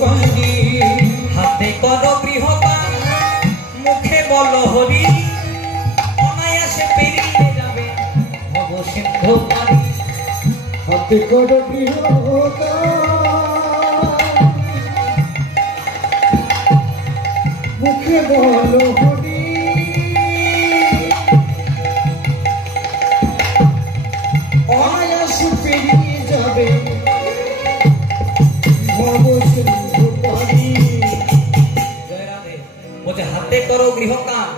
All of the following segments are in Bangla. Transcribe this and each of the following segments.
পারি। হাতে করো গৃহকাম মুখে বলো হরি, অনায়াসে পেরিয়ে যাবে ভব সিন্ধু পারি। হাতে করো গৃহকাম মুখে বলো হরি, অনায়াসে পেরিয়ে যাবে ভব সিন্ধু পারি। বলছে হাতে করো গৃহকাম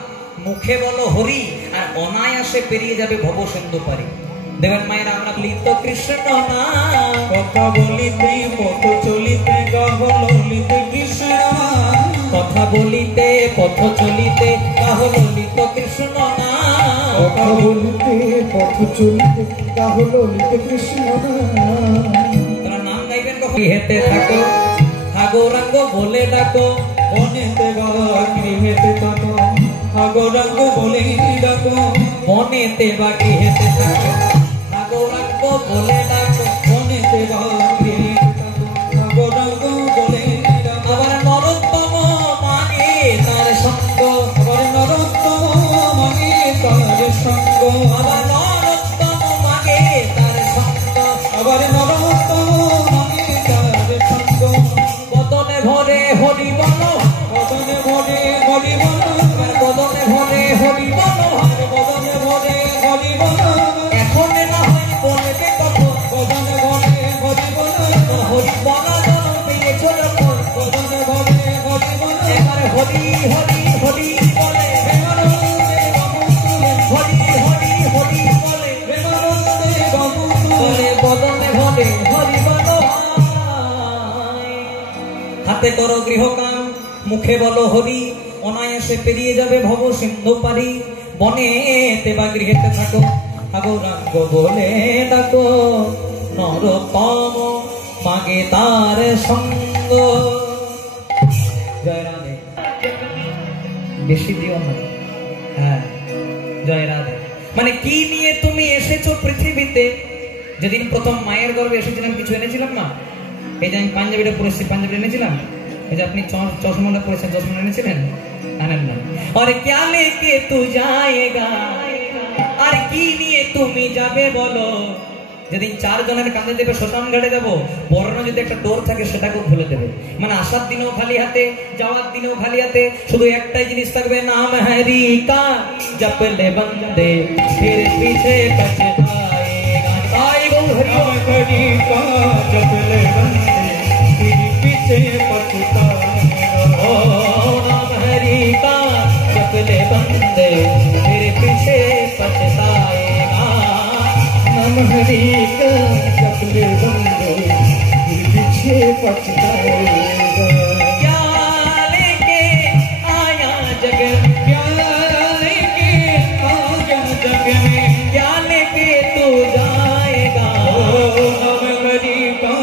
মুখে বলো হরি, আর অনায়াসে পেরিয়ে যাবে ভব সিন্ধু পারি। দেবেন মায়ের আমরা লিত কৃষ্ণ নাম, কথা বলিতে পথ চলিতে গাহ ললিত কৃষ্ণ নাম। কথা বলিতে পথ চলিতে গাহ ললিত কৃষ্ণ নাম। কথা বলিতে পথ চলিতে গাহ ললিত কৃষ্ণ নাম। তারা নাম গাইবেন কখন? হেতে থাকো হাগৌরাঙ্গ বলে ডাকো, বনেতে বা গৃহেতে থাকো হাগৌরাঙ্গ বলে ডাকো। বনেতে বা গৃহেতে থাকো হাগৌরাঙ্গ বলে ডাকো। বনেতে বা গৃহেতে থাকো হাগৌরাঙ্গ বলে ডাকো। আবার নরোত্তম মানে তার সঙ্গ, আবার নরোত্তম মানে তার সঙ্গ। আবার নরোত্তম মানে তার সঙ্গ। আবার নরোত্তম মানে তার সঙ্গ। বদনে ভরে হরি বলো, বদনে ভরে হরি বলো, বদনে ভরে হরি বলো। বদনে ভরে হরি বলো। এখন না হয় বলবে কত, বদনে ভরে হরি বলো। হরি বলা জন পেয়েছ যখন, বদনে ভরে হরি বলো। এবার হরি হরি হরি বলে, প্রেমানন্দে বাবু তুলে, হরি হরি হরি বলে, প্রেমানন্দে বাবু তুলে। বলে বদনে ভরে হরি বলো। হাতে করো গৃহকাম মুখে বলো হরি, অনায়াসে পেরিয়ে যাবে ভব সিন্ধু পারি। বনেতে বা গৃহেতে থাকো হাগৌরাঙ্গ বলে ডাকো, নরোত্তম মাগে তার সঙ্গ। জয় রাধে। বেশি দিও না। হ্যাঁ জয় রাধে। মানে কি নিয়ে তুমি এসেছো পৃথিবীতে? যেদিন প্রথম মায়ের গর্ভে এসেছিলাম কিছু এনেছিলাম না? এই যে আমি পাঞ্জাবিটা পরেছি, পাঞ্জাবি এনেছিলাম। এই যে আপনি চশমাটা পরেছেন, চশমা এনেছিলেন? আনেন না। আর ক্যা লেকে তু যায়েগা, আর কি নিয়ে তুমি যাবে বলো? যেদিন 4 জনের কাঁধে দেবে শ্মশান ঘাটে যাবো, বর্ণ যদি একটা ডোর থাকে সেটাকেও খুলে দেবে। মানে আসার দিনেও খালি হাতে, যাওয়ার দিনেও খালি হাতে, শুধু একটাই জিনিস থাকবে, নাম হরি কা জপলে বন্দে ফির পিছে পছতায়েগা। তাই গো হরি নাম হরি কা জপলে বন্দে ফির পিছে পছতায়েগা। ओ नाम हरि का जपले बंदे फिर पीछे पछताएगा। नाम हरि का जपले बंदे फिर पीछे पछताएगा। क्या लेके आया जग, क्या लेके आया जग में, क्या लेके तू जाएगा। ओ नाम हरि का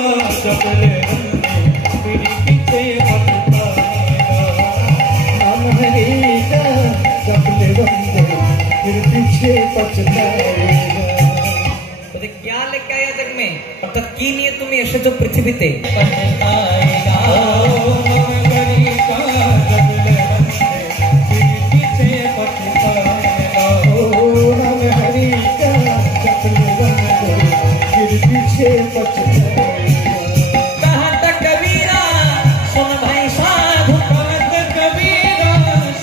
जपले बंदे फिर पीछे पछताएगा। नाम हरि का जपले बंदे फिर पीछे पछताएगा। तो क्या लेके आया जग में, অর্থাৎ কি নিয়ে তুমি এসেছো পৃথিবীতে? পছতাएगा। नाम हरि का जपले बंदे फिर पीछे पछताएगा। ओ नाम हरि का जपले बंदे फिर पीछे पछताएगा। कहा था कबीरा सुन भाई साधु, कहत कबीरा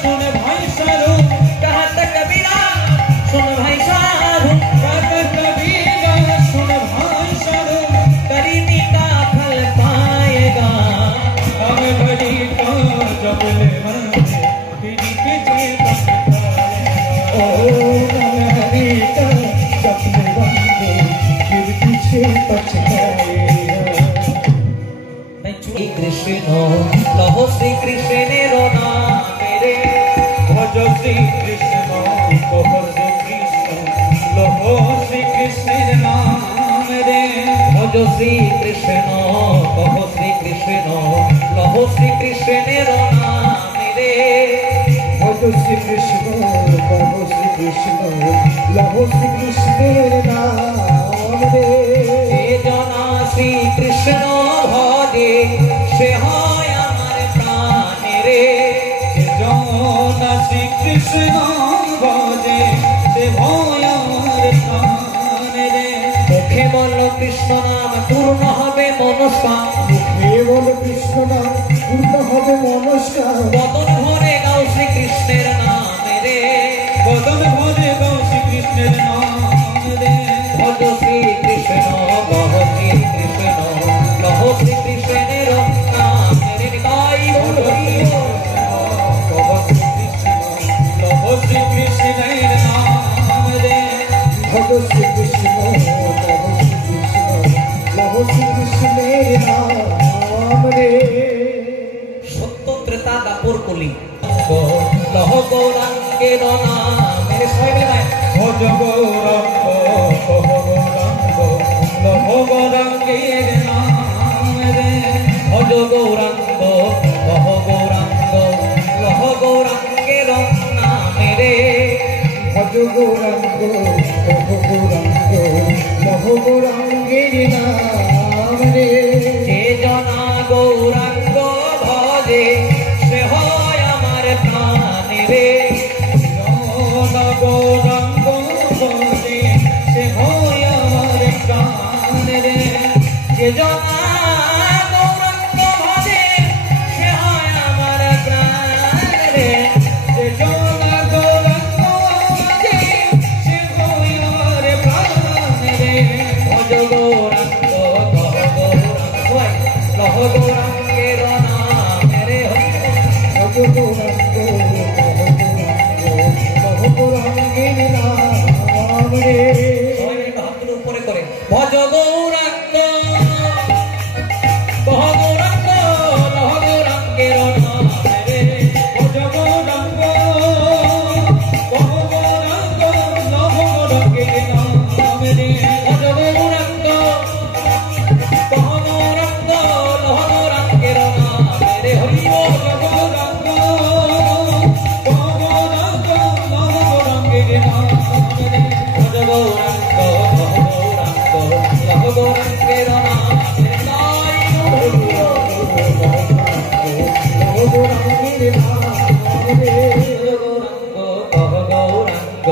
सुन भाई साधु, कहा था कबीरा सुन भाई साधु, कहत कबीरा सुन भाई साधु। करीनी का फल पाएगा। नाम हरि का जपले बंदे फिर पीछे पछताएगा। ओ नाम हरि का जपले बंदे फिर पीछे पछताएगा। श्री कृष्ण लहो श्री कृष्णेर नाम रे, भज श्री कृष्ण कहो श्री कृष्ण लहो श्री कृष्ण नाम रे। भज श्री कृष्ण कहो श्री कृष्ण लहो श्री कृष्णेर नाम रे। भज श्री कृष्ण कहो श्री कृष्ण लहो श्री कृष्ण नाम रे। जे जना श्री कृष्ण भजे से কৃষ্ণ ভজে সে ভয় আমার প্রাণে রে। মুখে বল কৃষ্ণ নাম পূর্ণ হবে মনস্কাম, মুখে বল কৃষ্ণ নাম পূর্ণ হবে মনস্কার। বদন ভরে গাও শ্রীকৃষ্ণের নাম রে, বদন ভরে গাও শ্রীকৃষ্ণের নাম রে। ভজ শ্রীকৃষ্ণ বহ শ্রীকৃষ্ণ লহ শ্রীকৃষ্ণের নাম রে। তাই বল হরি বল। বহ শ্রীকৃষ্ণ লহ শ্রীকৃষ্ণের নাম রে। ভজ শ্রীকৃষ্ণ বহ শ্রীকৃষ্ণ লহ শ্রীকৃষ্ণের নাম রে। সত্য ত্রেতা দাপর কলি লহ গৌরাঙ্গের নাম রে। সবাই মিলে গায়। ভজ গৌরাঙ্গ কহ গৌরাঙ্গ লহ গৌরাঙ্গের নাম রে। ভজ গৌরাঙ্গ লহ গৌরাঙ্গ লহ গৌরাঙ্গের নাম রে। ভজ গৌরাঙ্গ কহ গৌরাঙ্গ লহ গৌরাঙ্গের নাম রে। যে জনা গৌরাঙ্গ ভজে সে হয় আমার প্রাণ রে। জন গৌরাঙ্গ ভজে সে হয় আমার প্রাণ রে। যে জনা গৌরাঙ্গ ভজে সে হয় আমার প্রাণ রে। যে জন গৌরাঙ্গ ভজে সে হয় আমার প্রাণ রে। ভজ গৌরাঙ্গ কহ গৌরাঙ্গ লহ গৌরাঙ্গের নাম রে। ভজ গৌরাঙ্গ কহ গৌরাঙ্গ লহ গৌরাঙ্গের নাম রে। হাতের উপরে করে ভজ গৌরাঙ্গ কহ গৌরাঙ্গ লহ গৌরাঙ্গের নাম রে। ভজ গৌরাঙ্গ কহ গৌরাঙ্গ লহ গৌরাঙ্গের নাম রে। ভজ গৌরাঙ্গ কহ গৌরাঙ্গ লহ গৌরাঙ্গের নাম রে। হরি বল। গৌরাঙ্গ কহ গৌরাঙ্গ লহ গৌরাঙ্গের নাম রে। ভজ গৌরাঙ্গ কহ গৌরাঙ্গ লহ গৌরাঙ্গের নাম রে। তাই হরি বল। লহ গৌরাঙ্গের নাম রে। গৌরাঙ্গ কহ গৌরাঙ্গ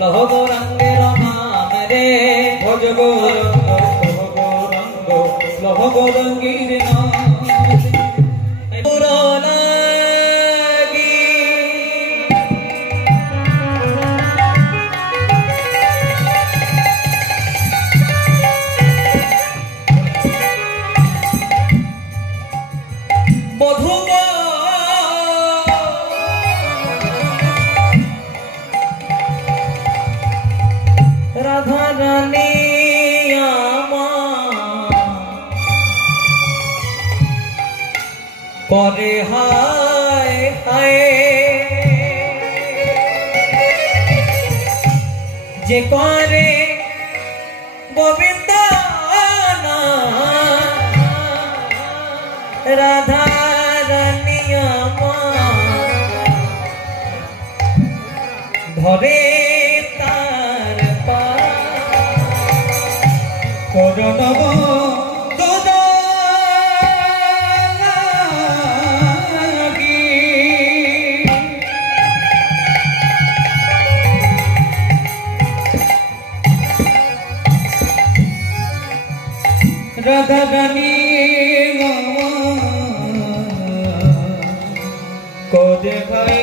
লহ গৌরাঙ্গের নাম রে। ভজ গৌরাঙ্গ কহ গৌরাঙ্গ লহ গৌরাঙ্গের নাম রে। পুরনাগি বধূ রাধা রানী পরে হায় হায় যে করে গোবিন্দ রাধা রানী ধরে তার পা করণব রাধা রানী করে ভাই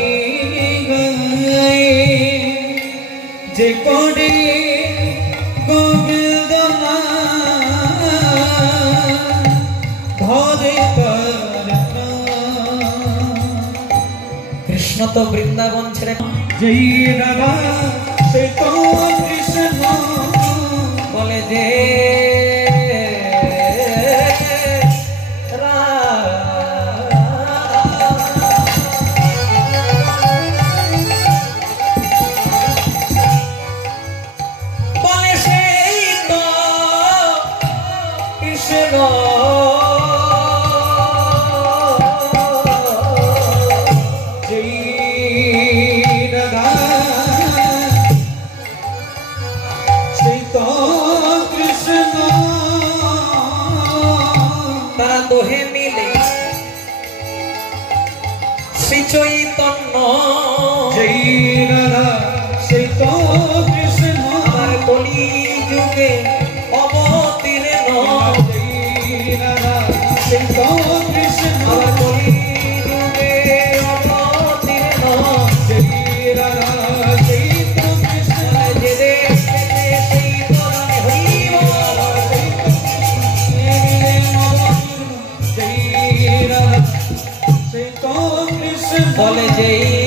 গাই যে করে গোবিন্দ ধরে কৃষ্ণ তো বৃন্দাবন ছেড়ে যেই রাধা সে তো কৃষ্ণ বলে যে বলে সেই তো কৃষ্ণ যেই রাধা সেই তো কৃষ্ণ তারা দোহে মিলে শ্রী চৈতন্য যেই যুগে অবতীর্ণ সেই তো কৃষ্ণ আবার কলি যুগে অবতীর্ণ জয় রাধা সেই তো কৃষ্ণ যে দেশে সেই তো জানে হরিব জয় রাধা সেই তো কৃষ্ণ বলে যেই